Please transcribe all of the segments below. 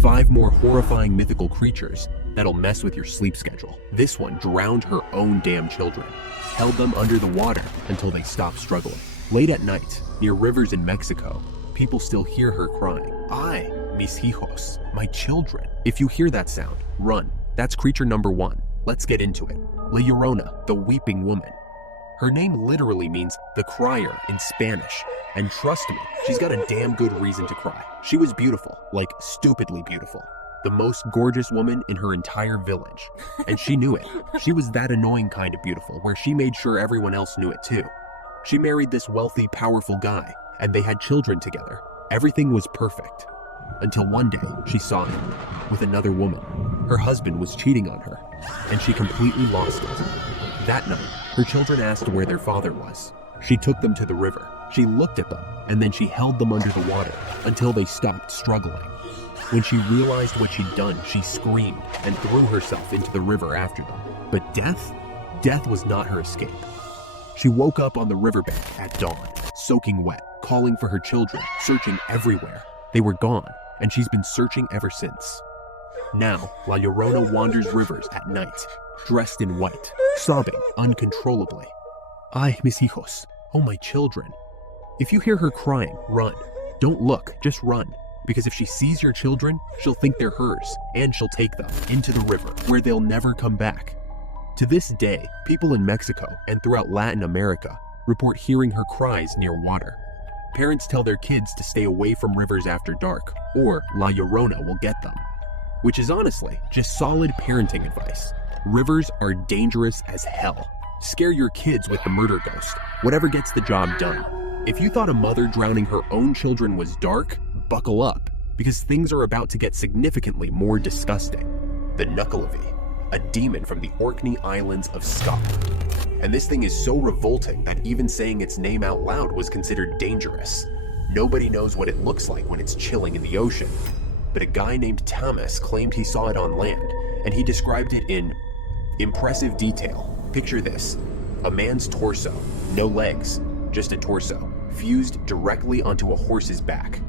5 more horrifying mythical creatures that'll mess with your sleep schedule. This one drowned her own damn children, held them under the water until they stopped struggling. Late at night, near rivers in Mexico, people still hear her crying, "Ay, mis hijos, my children." If you hear that sound, run. That's creature number 1. Let's get into it. La Llorona, the weeping woman. Her name literally means the crier in Spanish. And trust me, she's got a damn good reason to cry. She was beautiful, like stupidly beautiful. The most gorgeous woman in her entire village. And she knew it. She was that annoying kind of beautiful, where she made sure everyone else knew it too. She married this wealthy, powerful guy, and they had children together. Everything was perfect. Until one day, she saw him with another woman. Her husband was cheating on her, and she completely lost it. That night, her children asked where their father was. She took them to the river. She looked at them, and then she held them under the water until they stopped struggling. When she realized what she'd done, she screamed and threw herself into the river after them. But death? Death was not her escape. She woke up on the riverbank at dawn, soaking wet, calling for her children, searching everywhere. They were gone, and she's been searching ever since. Now, La Llorona wanders rivers at night, dressed in white, sobbing uncontrollably. "Ay, mis hijos, oh my children." If you hear her crying, run. Don't look, just run. Because if she sees your children, she'll think they're hers, and she'll take them into the river, where they'll never come back. To this day, people in Mexico and throughout Latin America report hearing her cries near water. Parents tell their kids to stay away from rivers after dark, or La Llorona will get them. Which is honestly just solid parenting advice. Rivers are dangerous as hell. Scare your kids with the murder ghost, whatever gets the job done. If you thought a mother drowning her own children was dark, buckle up, because things are about to get significantly more disgusting. The Nuckelavee, a demon from the Orkney Islands of Scotland. And this thing is so revolting that even saying its name out loud was considered dangerous. Nobody knows what it looks like when it's chilling in the ocean. But a guy named Thomas claimed he saw it on land, and he described it in impressive detail. Picture this: a man's torso, no legs, just a torso, fused directly onto a horse's back.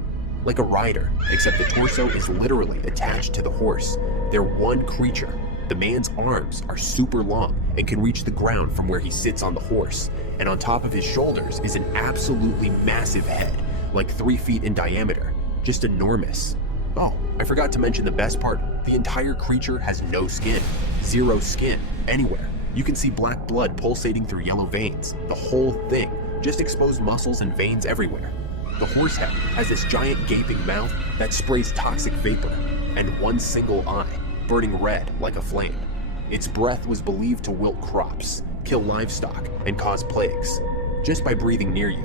Like a rider, except the torso is literally attached to the horse. They're one creature. The man's arms are super long and can reach the ground from where he sits on the horse, and on top of his shoulders is an absolutely massive head, like 3 feet in diameter, just enormous. Oh, I forgot to mention the best part. The entire creature has no skin. Zero skin, anywhere. You can see black blood pulsating through yellow veins. The whole thing, just exposed muscles and veins everywhere. The horse head has this giant gaping mouth that sprays toxic vapor, and one single eye, burning red like a flame. Its breath was believed to wilt crops, kill livestock, and cause plagues, just by breathing near you.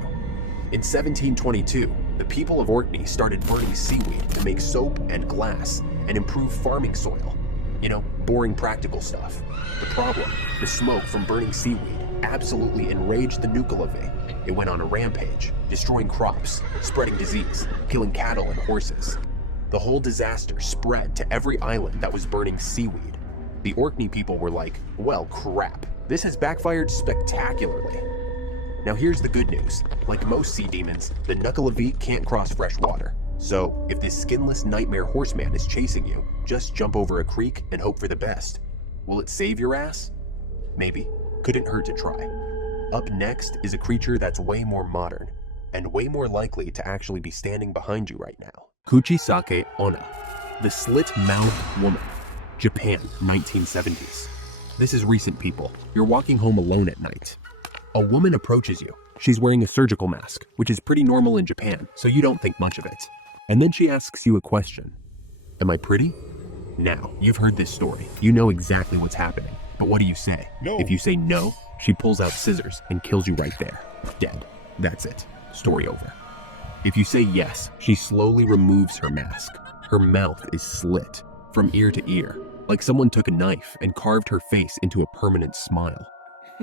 In 1722, the people of Orkney started burning seaweed to make soap and glass and improve farming soil. You know, boring practical stuff. The problem, the smoke from burning seaweed, absolutely enraged the Nuckelavee. It went on a rampage, destroying crops, spreading disease, killing cattle and horses. The whole disaster spread to every island that was burning seaweed. The Orkney people were like, well, crap. This has backfired spectacularly. Now here's the good news. Like most sea demons, the Nuckelavee can't cross fresh water. So if this skinless nightmare horseman is chasing you, just jump over a creek and hope for the best. Will it save your ass? Maybe. Couldn't hurt to try. Up next is a creature that's way more modern, and way more likely to actually be standing behind you right now. Kuchisake-Onna, the slit-mouthed woman. Japan, 1970s. This is recent, people. You're walking home alone at night. A woman approaches you. She's wearing a surgical mask, which is pretty normal in Japan, so you don't think much of it. And then she asks you a question. Am I pretty? Now, you've heard this story. You know exactly what's happening. But what do you say? No. If you say no, she pulls out scissors and kills you right there. Dead. That's it. Story over. If you say yes, she slowly removes her mask. Her mouth is slit from ear to ear, like someone took a knife and carved her face into a permanent smile.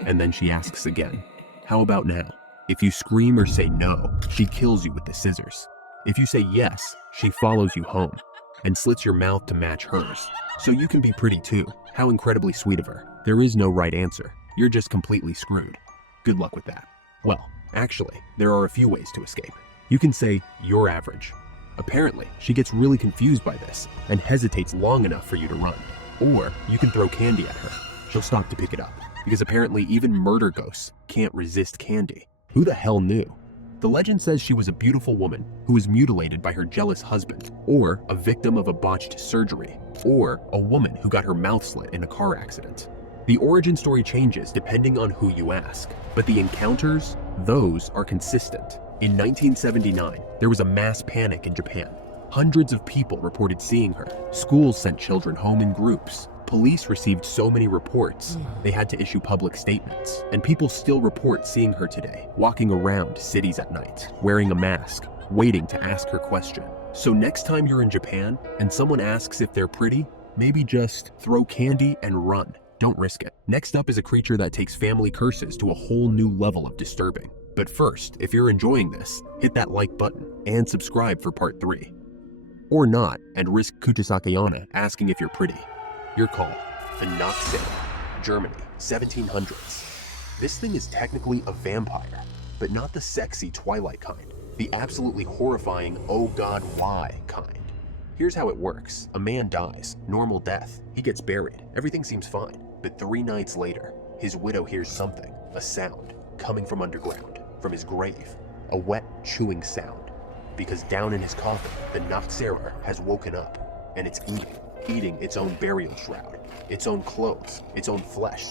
And then she asks again, how about now? If you scream or say no, she kills you with the scissors. If you say yes, she follows you home and slits your mouth to match hers. So you can be pretty too. How incredibly sweet of her. There is no right answer. You're just completely screwed. Good luck with that. Well, actually, there are a few ways to escape. You can say you're average. Apparently, she gets really confused by this and hesitates long enough for you to run. Or you can throw candy at her. She'll stop to pick it up, because apparently even murder ghosts can't resist candy. Who the hell knew? The legend says she was a beautiful woman who was mutilated by her jealous husband, or a victim of a botched surgery, or a woman who got her mouth slit in a car accident. The origin story changes depending on who you ask, but the encounters, those are consistent. In 1979, there was a mass panic in Japan. Hundreds of people reported seeing her. Schools sent children home in groups. Police received so many reports, they had to issue public statements. And people still report seeing her today, walking around cities at night, wearing a mask, waiting to ask her question. So next time you're in Japan and someone asks if they're pretty, maybe just throw candy and run. Don't risk it. Next up is a creature that takes family curses to a whole new level of disturbing. But first, if you're enjoying this, hit that like button and subscribe for part 3. Or not, and risk Kuchisake-Onna asking if you're pretty. Your call. The Nachzehrer, Germany, 1700s. This thing is technically a vampire, but not the sexy Twilight kind. The absolutely horrifying oh god why kind. Here's how it works. A man dies, normal death. He gets buried. Everything seems fine. But 3 nights later, his widow hears something, a sound, coming from underground, from his grave. A wet, chewing sound. Because down in his coffin, the Nachzehrer has woken up, and it's eating its own burial shroud, its own clothes, its own flesh,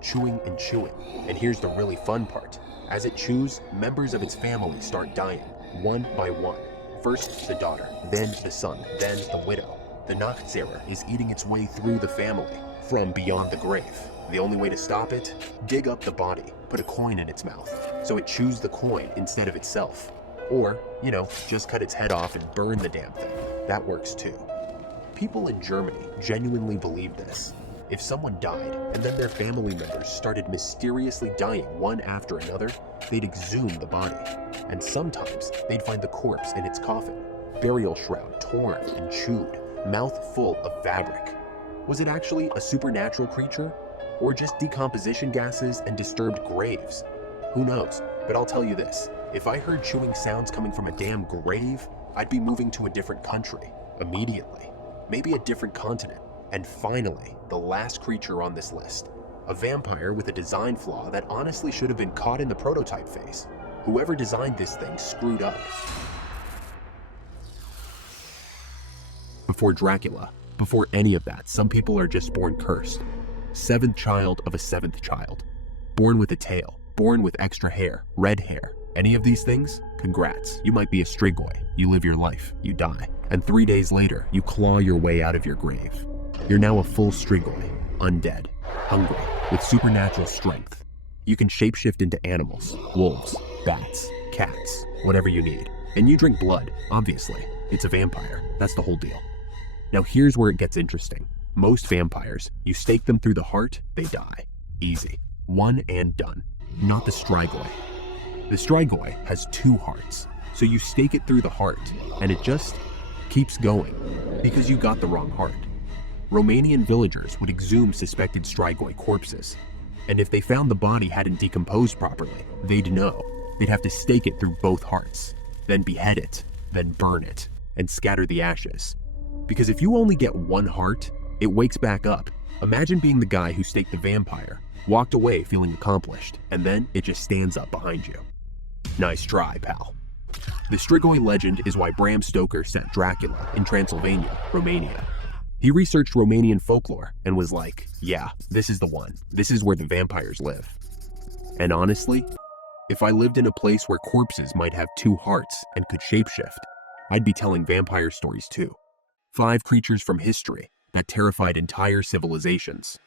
chewing and chewing. And here's the really fun part. As it chews, members of its family start dying, one by one. First the daughter, then the son, then the widow. The Nachzehrer is eating its way through the family, from beyond the grave. The only way to stop it? Dig up the body, put a coin in its mouth, so it chews the coin instead of itself. Or, just cut its head off and burn the damn thing. That works too. People in Germany genuinely believe this. If someone died and then their family members started mysteriously dying one after another, they'd exhume the body. And sometimes they'd find the corpse in its coffin, burial shroud torn and chewed, mouth full of fabric. Was it actually a supernatural creature? Or just decomposition gases and disturbed graves? Who knows? But I'll tell you this, if I heard chewing sounds coming from a damn grave, I'd be moving to a different country, immediately. Maybe a different continent. And finally, the last creature on this list. A vampire with a design flaw that honestly should have been caught in the prototype phase. Whoever designed this thing screwed up. Before Dracula, before any of that, some people are just born cursed. 7th child of a 7th child. Born with a tail, born with extra hair, red hair. Any of these things? Congrats, you might be a Strigoi. You live your life, you die. And 3 days later, you claw your way out of your grave. You're now a full Strigoi, undead, hungry, with supernatural strength. You can shapeshift into animals, wolves, bats, cats, whatever you need. And you drink blood, obviously. It's a vampire, that's the whole deal. Now here's where it gets interesting. Most vampires, you stake them through the heart, they die. Easy. One and done. Not the Strigoi. The Strigoi has 2 hearts, so you stake it through the heart, and it just keeps going, because you got the wrong heart. Romanian villagers would exhume suspected Strigoi corpses, and if they found the body hadn't decomposed properly, they'd know. They'd have to stake it through both hearts, then behead it, then burn it, and scatter the ashes. Because if you only get 1 heart, it wakes back up. Imagine being the guy who staked the vampire, walked away feeling accomplished, and then it just stands up behind you. Nice try, pal. The Strigoi legend is why Bram Stoker set Dracula in Transylvania, Romania. He researched Romanian folklore and was like, yeah, this is the one. This is where the vampires live. And honestly, if I lived in a place where corpses might have 2 hearts and could shapeshift, I'd be telling vampire stories too. 5 creatures from history that terrified entire civilizations.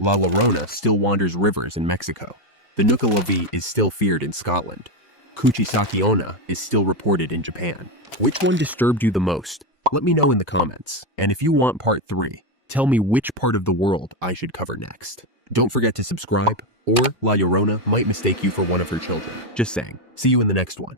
La Llorona still wanders rivers in Mexico. The Nuckelavee is still feared in Scotland. Kuchisake-Onna is still reported in Japan. Which one disturbed you the most? Let me know in the comments. And if you want part 3, tell me which part of the world I should cover next. Don't forget to subscribe, or La Llorona might mistake you for one of her children. Just saying. See you in the next one.